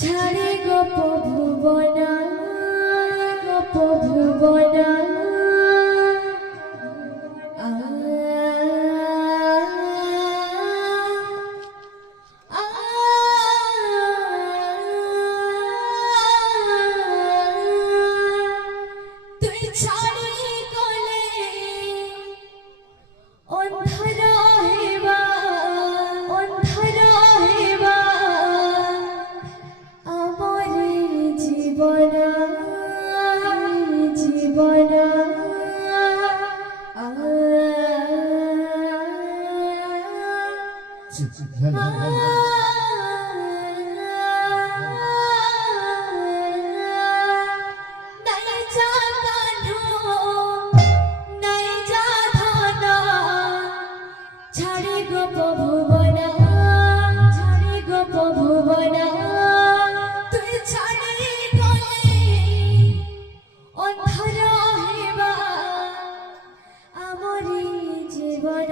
ছাড়ে গোপ ভুবনা গোপ ভুবনা তুই ছাড়ি গলে অন্ধর হেবা অন্ধর হেবা আমার জীবন জীবন ছাড়ে গোপ ভুবনা ছাড়ে গোপ ভুবনা তুই ছাড়ি গলে অন্ধর হেবা আমারি জীবন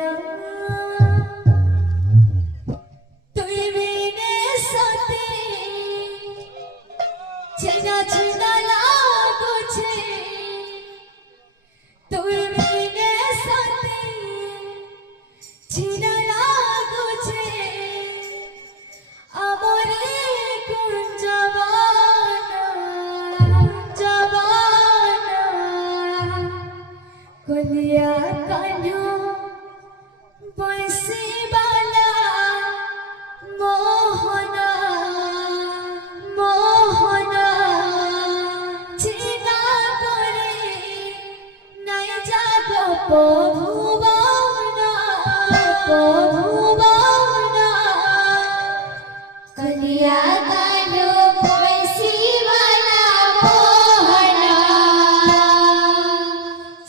তুই বিনে সতে ছেনা ছেনা লাগুছে তুই বিনে সতে ছেনা লাগুছে আমারে কোন জবানা জবানা কলিয়া কানো বৈসি বালা মোহনা মোহনা চিনা করে নাই যাবো ভুবনা ভুবনা কলিয়া কানো বৈসি বালা মোহনা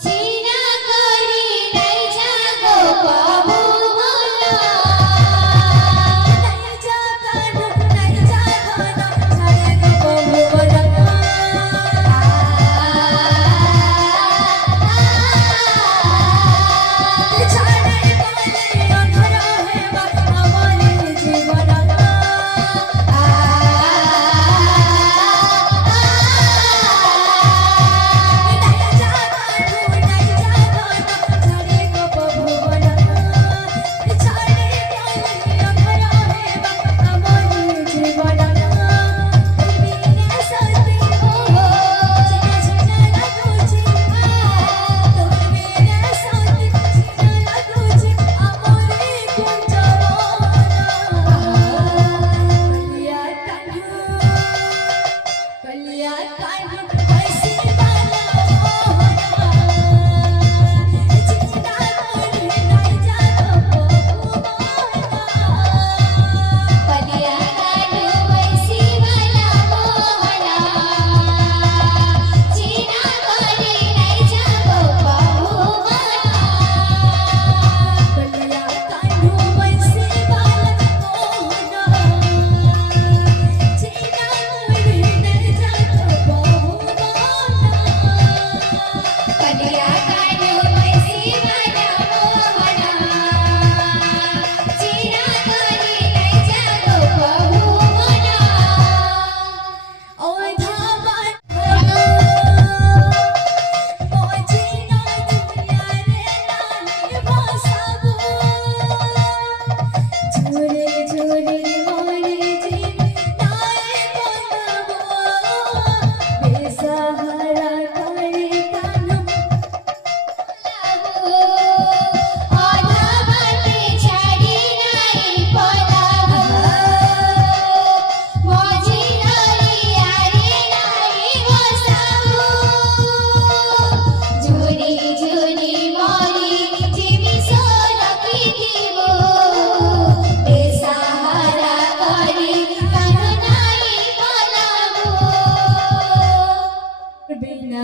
চিনা করে নাই যাবো ভুবনা নাই যা কানো নাই যা ঘন ছাড়ে গোপ ভুবনা ছাড়ে গলে অন্ধর হেবা আমার জীবন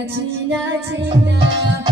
চিনা চিনা